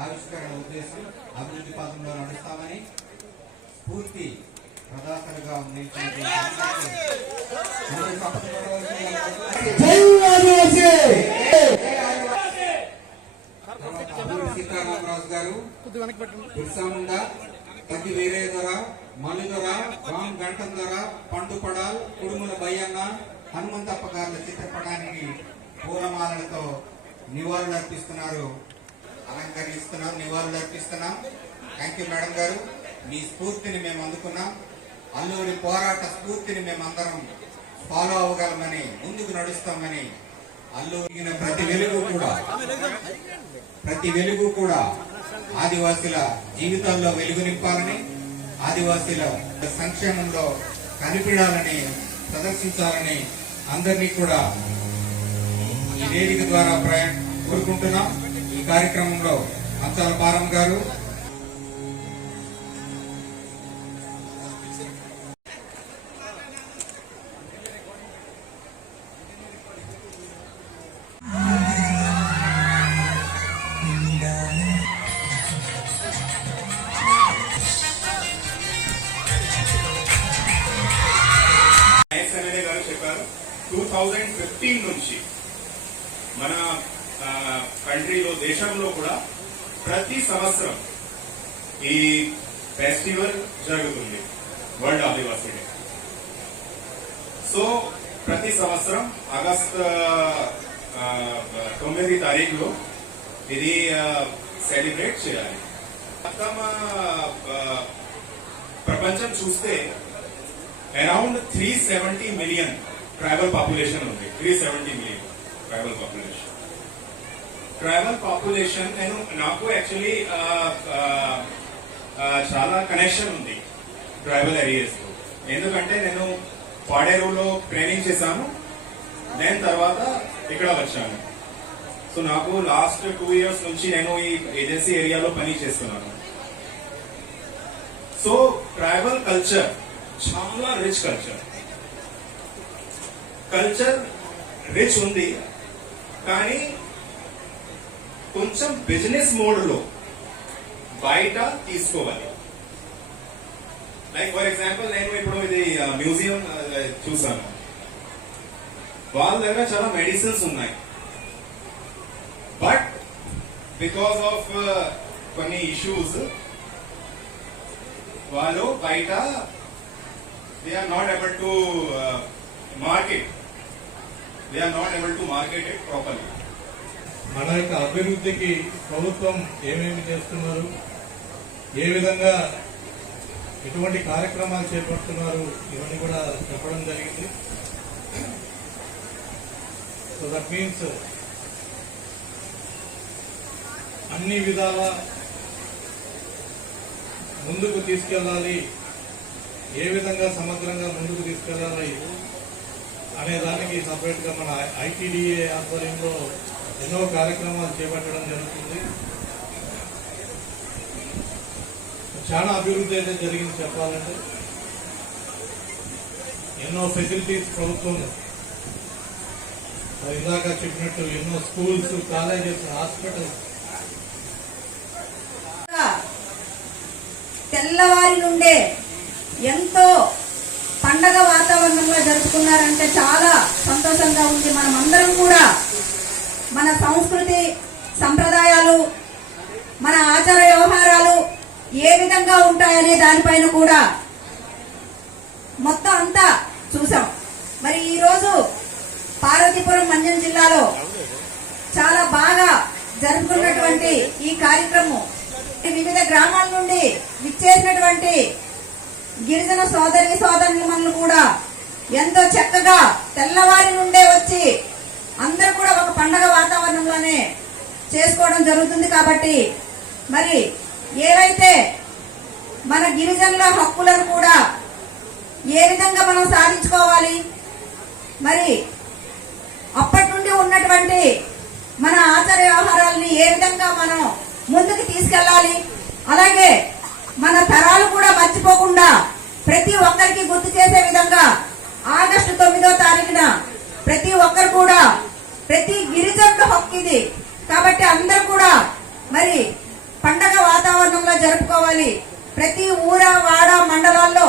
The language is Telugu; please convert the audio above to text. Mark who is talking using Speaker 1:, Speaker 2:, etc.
Speaker 1: ఆవిష్కరణ ఉద్దేశం అభివృద్ధి పథంలో నడుస్తామని స్ఫూర్తి ప్రదాతలుగా నిలిచినటువంటి ప్రతి అందరూ తప్పకుండా
Speaker 2: జై ఆదివాసీ
Speaker 1: సీతారామరాజు గారు తగ్గి రామ్ గంటం ధర పండు పడాల్ కుడుముల బయ్యన్న హనుమంతప్ప గారుల చిత్రపటానికి పూలమాలలతో నివాళులు అలంకరిస్తున్నాం నివాళులు అర్పిస్తున్నాం. థ్యాంక్ యూ మేడం గారు. మీ స్ఫూర్తిని మేము అందుకున్నాం. అల్లూరి పోరాట స్ఫూర్తిని మేమందరం ఫాలో అవ్వగలమని ముందుకు నడుస్తామని అల్లూరిన ప్రతి వెలుగు కూడా ప్రతి వెలుగు కూడా ఆదివాసుల జీవితాల్లో వెలుగు నింపాలని ఆదివాసుల సంక్షేమంలో కనిపించాలని ప్రదర్శించాలని అందరినీ కూడా ఈ వేదిక ద్వారా ప్రయాణం కోరుకుంటున్నాం. ఈ కార్యక్రమంలో అంచాల పారం గారు.
Speaker 3: టూ థౌజండ్ ఫిఫ్టీన్ నుంచి మన కంట్రీలో దేశంలో కూడా ప్రతి సంవత్సరం ఈ ఫెస్టివల్ జరుగుతుంది వరల్డ్ ఆదివాసీ డే. సో ప్రతి సంవత్సరం ఆగస్ట్ తొమ్మిది తారీఖులో ఇది సెలబ్రేట్ చేయాలి. మొత్తం ప్రపంచం చూస్తే around three seventy million tribal population ఉంది. Three seventy million tribal population. Tribal population నేను నాకు యాక్చువల్లీ uh, uh, uh, చాలా కనెక్షన్ ఉంది ట్రైబల్ ఏరియాస్లో. ఎందుకంటే నేను పాడేరులో ట్రైనింగ్ చేశాను దాని తర్వాత ఇక్కడ వచ్చాను. సో నాకు లాస్ట్ టూ ఇయర్స్ నుంచి నేను ఈ ఏజెన్సీ ఏరియాలో పని చేస్తున్నాను. సో ట్రైబల్ కల్చర్ చాలా రిచ్ కల్చర్ కల్చర్ రిచ్ ఉంది కానీ కొంచెం బిజినెస్ మోడ్లో బయట తీసుకోవాలి. లైక్ ఫర్ ఎగ్జాంపుల్ నేను ఇప్పుడు ఇది మ్యూజియం చూసాను. వాళ్ళ దగ్గర చాలా మెడిసిన్స్ ఉన్నాయి. బట్ బికాస్ ఆఫ్ కొన్ని ఇష్యూస్ వాళ్ళు బయట they are not able to market they are not able to market it properly.
Speaker 2: మన యొక్క అభివృద్ధికి ప్రభుత్వం ఏమేమి చేస్తున్నారు? ఏ విధంగా ఎటువంటి కార్యక్రమాలు చేపడుతున్నారు? ఇవన్నీ కూడా చెప్పడం జరిగింది. సో దట్ మీన్స్ అన్ని విధాల ముందుకు తీసుకెళ్ళాలి. ఏ విధంగా సమగ్రంగా ముందుకు తీసుకెళ్ళాలి అనే దానికి సపరేట్గా మన ఐటీడీఏ ఆధ్వర్యంలో ఎన్నో కార్యక్రమాలు చేపట్టడం జరుగుతుంది. చాలా అభివృద్ధి అయితే జరిగింది చెప్పాలంటే. ఎన్నో ఫెసిలిటీస్ ప్రభుత్వం ఇందాక చెప్పినట్టు ఎన్నో స్కూల్స్ కాలేజెస్ హాస్పిటల్స్
Speaker 4: తెల్లవారి నుండే ఎంతో పండగ వాతావరణంలో జరుపుకున్నారంటే చాలా సంతోషంగా ఉంది. మనం అందరం కూడా మన సంస్కృతి సంప్రదాయాలు మన ఆచార వ్యవహారాలు ఏ విధంగా ఉంటాయనే దానిపైన కూడా మొత్తం అంతా చూసాం. మరి ఈరోజు పార్వతీపురం మంజం జిల్లాలో చాలా బాగా జరుపుకున్నటువంటి ఈ కార్యక్రమం వివిధ గ్రామాల నుండి విచ్చేసినటువంటి గిరిజన సోదరి సోదరులు కూడా ఎంతో చక్కగా తెల్లవారి నుండే వచ్చి అందరూ కూడా ఒక పండగ వాతావరణంలోనే చేసుకోవడం జరుగుతుంది కాబట్టి మరి ఏవైతే మన గిరిజనుల హక్కులను కూడా ఏ విధంగా మనం సాధించుకోవాలి మరి అప్పటి నుండి ఉన్నటువంటి మన ఆచార వ్యవహారాలని ఏ విధంగా మనం ముందుకు తీసుకెళ్ళాలి అలాగే మన తరాలు కూడా మర్చిపోకుండా ప్రతి ఒక్కరికి గుర్తు చేసే విధంగా ఆగస్టు తొమ్మిదో తారీఖున ప్రతి ఒక్కరు కూడా ప్రతి గిరిజనుడు హక్కు ఇది. కాబట్టి అందరూ కూడా మరి పండగ వాతావరణంలో జరుపుకోవాలి. ప్రతి ఊర వాడ మండలాల్లో